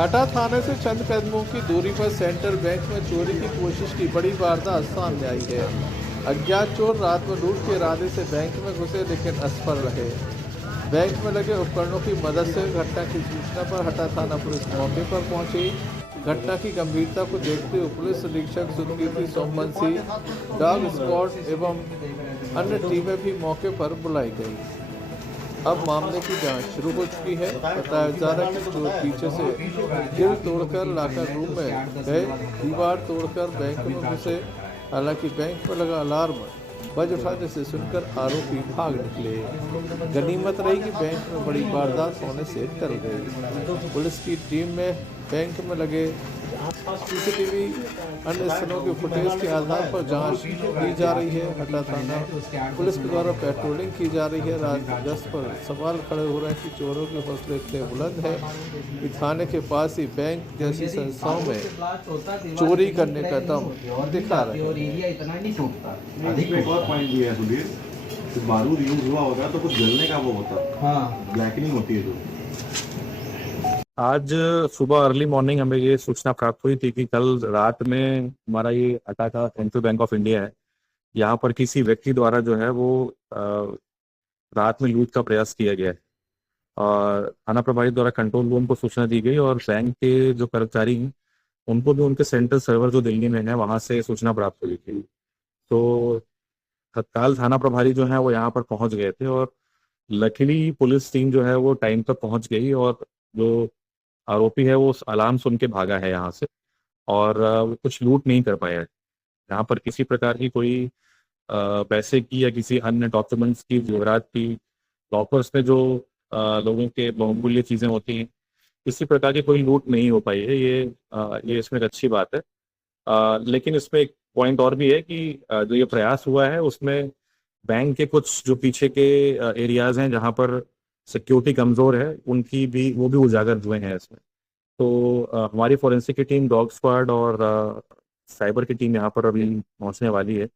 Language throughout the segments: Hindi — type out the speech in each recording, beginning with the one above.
हटा थाने से चंद कदमों की दूरी पर सेंट्रल बैंक में चोरी की कोशिश की बड़ी वारदात सामने आई है। अज्ञात चोर रात में लूट के इरादे से बैंक में घुसे लेकिन असफल रहे। बैंक में लगे उपकरणों की मदद से घटना की सूचना पर हटा थाना पुलिस मौके पर पहुंची। घटना की गंभीरता को देखते हुए पुलिस अधीक्षक सुरकीर्ति सोमवंशी, डॉग स्क्वाड एवं अन्य टीमें भी मौके पर बुलाई गई। अब मामले की जांच शुरू हो चुकी है। बताया जा रहा है कि चोर पीछे से गिर तोड़कर लाकर रूम में गए, दीवार तोड़कर बैंक में घुसे। हालांकि बैंक में लगा अलार्म बज उठाने से सुनकर आरोपी भाग निकले। गनीमत रही कि बैंक में बड़ी वारदात होने से टल गई। पुलिस की टीम में बैंक में लगे सीसीटीवी अन्य स्थलों के फुटेज के आधार पर जांच की जा रही है। हटा थाना पुलिस के द्वारा पेट्रोलिंग की जा रही है। रात गश्त पर सवाल खड़े हो रहे हैं कि चोरों के हौसले इतने बुलंद है कि थाने के पास ही बैंक जैसी संस्थाओं में चोरी करने का दम दिखा रहे हैं। अधिक एक और पॉइंट भी है सुधीर, बारूद यूज हुआ होगा तो कुछ जलने का वो होता है, हाँ ब्लैकनिंग होती है जो। आज सुबह अर्ली मॉर्निंग हमें ये सूचना प्राप्त हुई थी कि कल रात में हमारा ये अटाका सेंट्रल बैंक ऑफ इंडिया है, यहाँ पर किसी व्यक्ति द्वारा जो है वो रात में लूट का प्रयास किया गया है। और थाना प्रभारी द्वारा कंट्रोल रूम को सूचना दी गई और बैंक के जो कर्मचारी हैं उनको भी उनके सेंट्रल सर्वर जो दिल्ली में है वहाँ से सूचना प्राप्त हुई थी। तो तत्काल थाना प्रभारी जो है वो यहाँ पर पहुँच गए थे और लकीली पुलिस टीम जो है वो टाइम पर पहुँच गई और जो आरोपी है वो अलार्म सुन के भागा है यहाँ से और वो कुछ लूट नहीं कर पाया है। यहाँ पर किसी प्रकार की कोई पैसे की या किसी अन्य डॉक्यूमेंट्स की, जेवरात की, लॉकर्स में जो लोगों के बहुमूल्य चीज़ें होती हैं, किसी प्रकार की कोई लूट नहीं हो पाई है। ये इसमें एक अच्छी बात है। लेकिन इसमें एक पॉइंट और भी है कि जो ये प्रयास हुआ है उसमें बैंक के कुछ जो पीछे के एरियाज हैं जहाँ पर सिक्योरिटी कमज़ोर है उनकी भी वो भी उजागर हुए हैं इसमें। तो हमारी फोरेंसिक की टीम, डॉग स्क्वाड और साइबर की टीम यहाँ पर अभी पहुँचने वाली है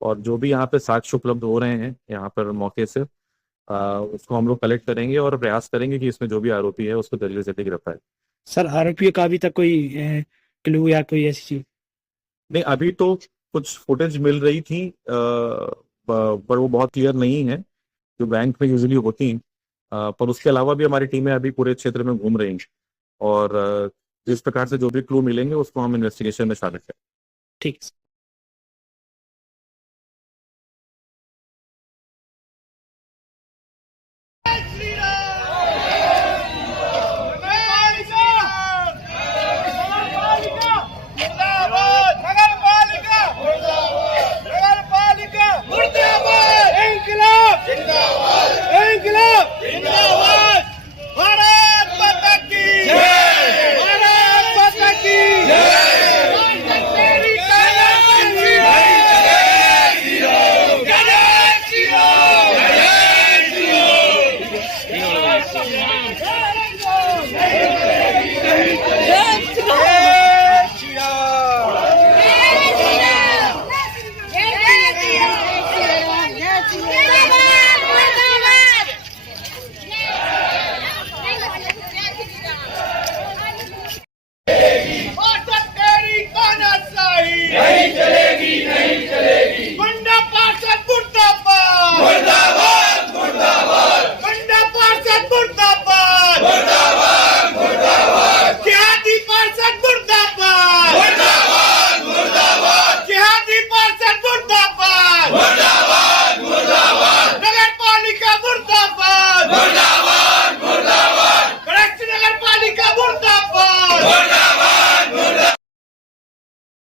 और जो भी यहाँ पे साक्ष्य उपलब्ध हो रहे हैं यहाँ पर मौके से उसको हम लोग कलेक्ट करेंगे और प्रयास करेंगे कि इसमें जो भी आरोपी है उसको जल्दी से जल्दी गिरफ्तार। सर आरोपियों का अभी तक कोई क्लू या कोई ऐसी चीज? नहीं, अभी तो कुछ फुटेज मिल रही थी पर वो बहुत क्लियर नहीं है जो बैंक में यूजुअली होती हैं। पर उसके अलावा भी हमारी टीमें अभी पूरे क्षेत्र में घूम रही हैं और जिस प्रकार से जो भी क्लू मिलेंगे उसको हम इन्वेस्टिगेशन में शामिल करें। ठीक।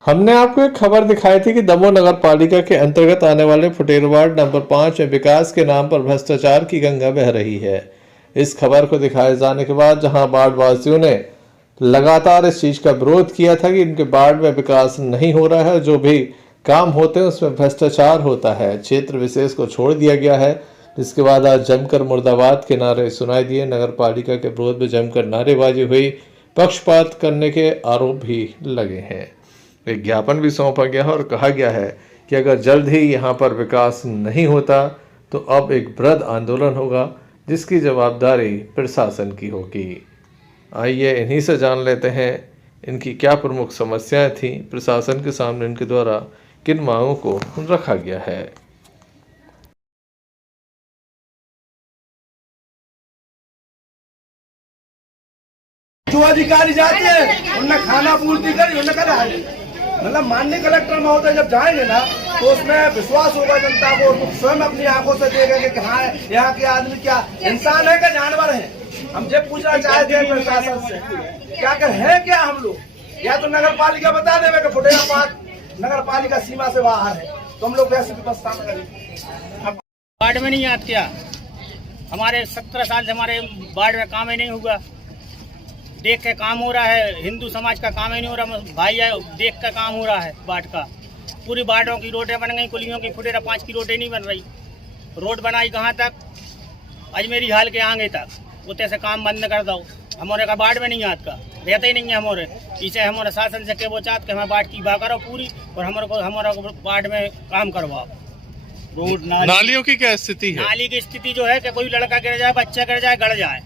हमने आपको एक खबर दिखाई थी कि दमोह नगर पालिका के अंतर्गत आने वाले फुटेर वार्ड नंबर 5 में विकास के नाम पर भ्रष्टाचार की गंगा बह रही है। इस खबर को दिखाए जाने के बाद जहां वार्ड वासियों ने लगातार इस चीज का विरोध किया था कि इनके वार्ड में विकास नहीं हो रहा है, जो भी काम होते हैं उसमें भ्रष्टाचार होता है, क्षेत्र विशेष को छोड़ दिया गया है। जिसके बाद आज जमकर मुर्दाबाद के नारे सुनाई दिए। नगर पालिका के विरोध में जमकर नारेबाजी हुई, पक्षपात करने के आरोप भी लगे हैं। एक ज्ञापन भी सौंपा गया है और कहा गया है कि अगर जल्द ही यहाँ पर विकास नहीं होता तो अब एक बृहद आंदोलन होगा जिसकी जवाबदारी प्रशासन की होगी। आइए इन्हीं से जान लेते हैं इनकी क्या प्रमुख समस्याएं थीं, प्रशासन के सामने इनके द्वारा किन मांगों को रखा गया है। जो अधिकारी जाते हैं उन्हें खाना पूर्ति कर मतलब माननीय कलेक्टर महोदय जब जाएंगे ना तो उसमें विश्वास होगा जनता को, स्वयं अपनी आंखों से देखेंगे कि हाँ यहाँ के आदमी क्या इंसान है क्या जानवर है। हम जब पूछना चाहते हैं प्रशासन से क्या कर है क्या हम लोग, या तो नगर पालिका बता देवे कि फुटेगा पार्क नगर पालिका सीमा से बाहर है तो हम लोग वैसे व्यवस्था करेंगे। वार्ड में नहीं याद किया, हमारे 17 साल से हमारे वार्ड में काम ही नहीं हुआ। देख के काम हो रहा है, हिंदू समाज का काम ही नहीं हो रहा भाई, देख का काम हो रहा है वार्ड का। पूरी वार्डों की रोडें बन गई, कुलियों की फुटेरा 5 की रोडें नहीं बन रही। रोड बनाई कहाँ तक, अजमेरी हाल के आगे तक, उतने से काम बंद कर दो। हमारे का वार्ड में नहीं याद का रहते ही नहीं है। हमारे इसे हमारे शासन से के वो चाहते कि हमें वार्ड की बा करो पूरी और हमारा वार्ड में काम करवाओ। रोड नालियों की क्या स्थिति है? नाली की स्थिति जो है कि कोई लड़का गिर जाए, बच्चा गिर जाए, गड़ जाए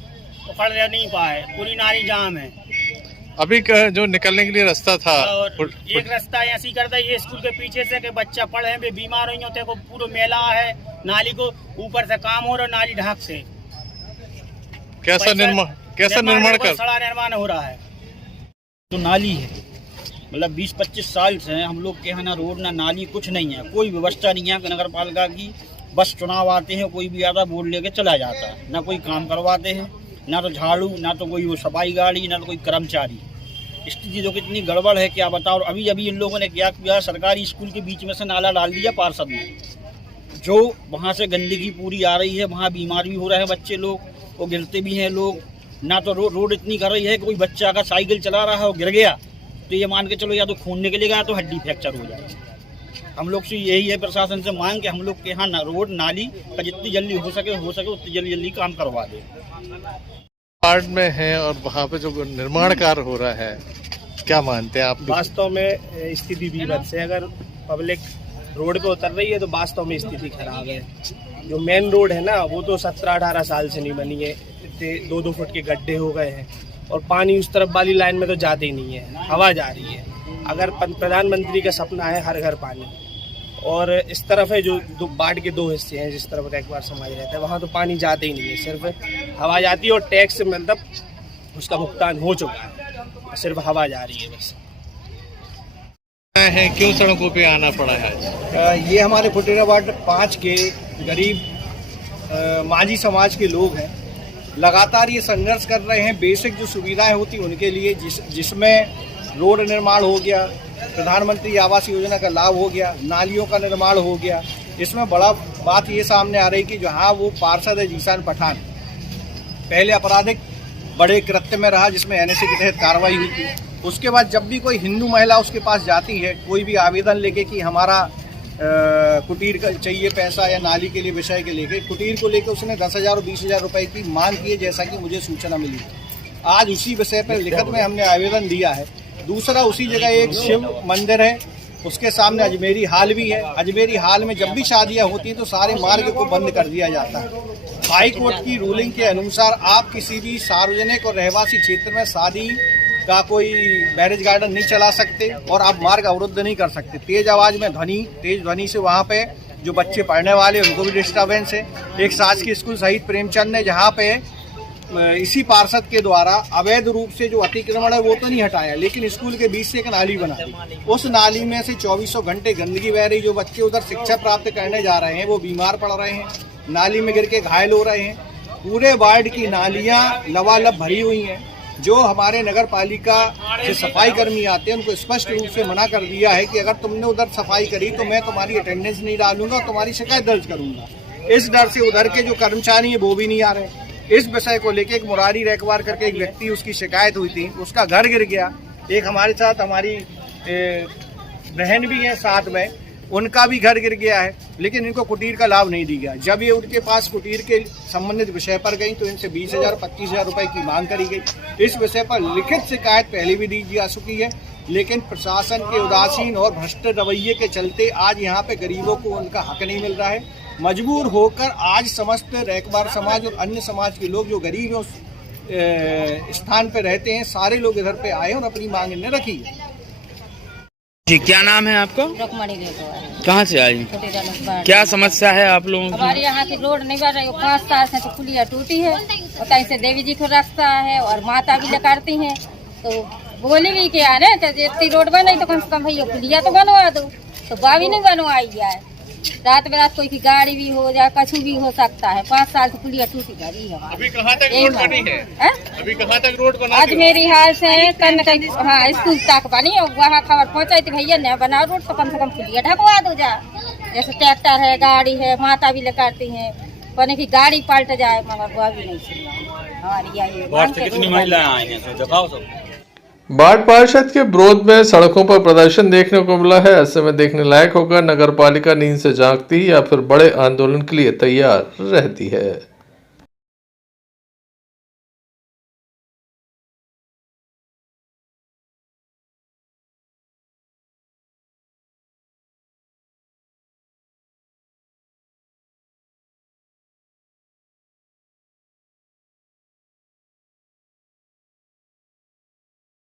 तो खड़ नहीं पाए, पूरी नाली जाम है। अभी जो निकलने के लिए रास्ता था और एक रास्ता ऐसी कर दिया स्कूल के पीछे से कि बच्चा पढ़े भी बीमार हो होते को पूरा मेला है, नाली को ऊपर से काम हो रहा, नाली ढाक से कैसा निर्माण कर सड़ा निर्माण हो रहा है। तो नाली है मतलब 20-25 साल से हम लोग के यहाँ ना रोड ना नाली कुछ नहीं है, कोई व्यवस्था नहीं है। नगर पालिका की बस चुनाव आते हैं, कोई भी आता वोट लेके चला जाता है, ना कोई काम करवाते हैं, ना तो झाड़ू, ना तो कोई वो सफाई गाड़ी, ना तो कोई कर्मचारी। स्थिति तो कितनी गड़बड़ है क्या बताओ। अभी अभी इन लोगों ने क्या किया, सरकारी स्कूल के बीच में से नाला डाल दिया पार्षद में, जो वहाँ से गंदगी पूरी आ रही है, वहाँ बीमार भी हो रहे हैं बच्चे लोग, वो गिरते भी हैं लोग। ना तो रोड इतनी कर रही है कि कोई बच्चा अगर साइकिल चला रहा है और गिर गया तो ये मान के चलो या तो खून निकलेगा या तो हड्डी फ्रैक्चर हो जाएगी। हम लोग से यही है प्रशासन से मांग कि हम लोग के यहाँ रोड नाली का जितनी जल्दी हो सके उतनी जल्दी काम करवा दे। वार्ड में है और वहाँ पे जो निर्माण कार्य हो रहा है, क्या मानते हैं आप? वास्तव में स्थिति विभत्स है। अगर पब्लिक रोड पे उतर रही है तो वास्तव में स्थिति खराब है। जो मेन रोड है ना वो तो 17-18 साल से नहीं बनी है, 2-2 फुट के गड्ढे हो गए हैं और पानी उस तरफ वाली लाइन में तो जाते ही नहीं है, हवा जा रही है। अगर प्रधानमंत्री का सपना है हर घर पानी, और इस तरफ है जो बाढ़ के 2 हिस्से हैं, जिस तरफ एक बार समाज रहता है वहाँ तो पानी जाते ही नहीं है, सिर्फ हवा जाती है और टैक्स मतलब उसका भुगतान हो चुका है, सिर्फ हवा जा रही है बस। है क्यों सड़कों पे आना पड़ा है? ये हमारे फुटेरा वार्ड 5 के गरीब माझी समाज के लोग हैं, लगातार ये संघर्ष कर रहे हैं। बेसिक जो सुविधाएं होती उनके लिए, जिसमें रोड निर्माण हो गया, प्रधानमंत्री आवास योजना का लाभ हो गया, नालियों का निर्माण हो गया। इसमें बड़ा बात ये सामने आ रही कि जहाँ वो पार्षद है जीशान पठान, पहले आपराधिक बड़े कृत्य में रहा जिसमें एनएसए के तहत कार्रवाई हुई थी। उसके बाद जब भी कोई हिंदू महिला उसके पास जाती है कोई भी आवेदन लेके कि हमारा कुटीर का चाहिए पैसा या नाली के लिए विषय के लेके, कुटीर को लेकर उसने 10,000 और 20,000 रुपए की मांग की है, जैसा कि मुझे सूचना मिली। आज उसी विषय पर लिखित में हमने आवेदन दिया है। दूसरा, उसी जगह एक शिव मंदिर है, उसके सामने अजमेरी हाल भी है। अजमेरी हाल में जब भी शादियां होती हैं तो सारे मार्ग को बंद कर दिया जाता है। हाई कोर्ट की रूलिंग के अनुसार आप किसी भी सार्वजनिक और रहवासी क्षेत्र में शादी का कोई मैरिज गार्डन नहीं चला सकते और आप मार्ग अवरुद्ध नहीं कर सकते। तेज आवाज में तेज ध्वनि से वहाँ पे जो बच्चे पढ़ने वाले उनको भी डिस्टर्बेंस है। एक शासकीय स्कूल शहीद प्रेमचंद ने जहाँ पे इसी पार्षद के द्वारा अवैध रूप से जो अतिक्रमण है वो तो नहीं हटाया, लेकिन स्कूल के बीच से एक नाली बना दी। उस नाली में से 24 घंटे गंदगी बह रही। जो बच्चे उधर शिक्षा प्राप्त करने जा रहे हैं वो बीमार पड़ रहे हैं, नाली में गिर के घायल हो रहे हैं। पूरे वार्ड की नालियां लबालब भरी हुई हैं। जो हमारे नगर पालिका से सफाई कर्मी आते हैं उनको स्पष्ट रूप से मना कर दिया है कि अगर तुमने उधर सफाई करी तो मैं तुम्हारी अटेंडेंस नहीं डालूंगा और तुम्हारी शिकायत दर्ज करूंगा। इस डर से उधर के जो कर्मचारी हैं वो भी नहीं आ रहे। इस विषय को लेकर एक मुरारी रेकवार करके एक व्यक्ति, उसकी शिकायत हुई थी, उसका घर गिर गया। एक हमारे साथ हमारी बहन भी है साथ में, उनका भी घर गिर गया है, लेकिन इनको कुटीर का लाभ नहीं दिया गया। जब ये उनके पास कुटीर के संबंधित विषय पर गई तो इनसे 20,000-25,000 रुपए की मांग करी गई। इस विषय पर लिखित शिकायत पहले भी दी जा चुकी है, लेकिन प्रशासन के उदासीन और भ्रष्ट रवैये के चलते आज यहाँ पे गरीबों को उनका हक नहीं मिल रहा है। मजबूर होकर आज समस्त रैकबार समाज और अन्य समाज के लोग जो गरीब हैं स्थान पे रहते हैं, सारे लोग इधर पे आए और अपनी मांग इन्हें रखी है। जी, क्या नाम है आपका? रुक्मणी देवी। कहाँ से आई? क्या समस्या है आप लोगों की? हमारे यहाँ की रोड नहीं बन रही है, 5 साल से तो पुलिया टूटी है और कहीं से देवी जी को रास्ता है और माता भी लकारती हैं, तो बोली भी क्या है ना, इतनी रोड बन रही तो कम से कम भैया पुलिया तो बनवा दो, तो बावी नहीं बनवाई है। रात बेरात कोई की गाड़ी भी हो जाए, कछु भी हो सकता है। 5 साल से पुलिया टूटी गई है। अभी कहाँ तक रोड बनी है? अभी कहाँ तक रोड बना? आज मेरी हाल से हाँ स्कूल तक बनी है, वहाँ खबर पहुँचाई थी भैया न बनाओ रोड तो कम से कम पुलिया ढकवा दो जा। जैसे ट्रैक्टर है, गाड़ी है, माता भी लकारती है, पने की गाड़ी पलट जाए, मगर वो भी नहीं सुनी हमारी। यही कितनी महिलाएं आई हैं, दिखाओ सब। बाढ़ पार्षद के विरोध में सड़कों पर प्रदर्शन देखने को मिला है। ऐसे में देखने लायक होगा नगर पालिका नींद से जागती या फिर बड़े आंदोलन के लिए तैयार रहती है।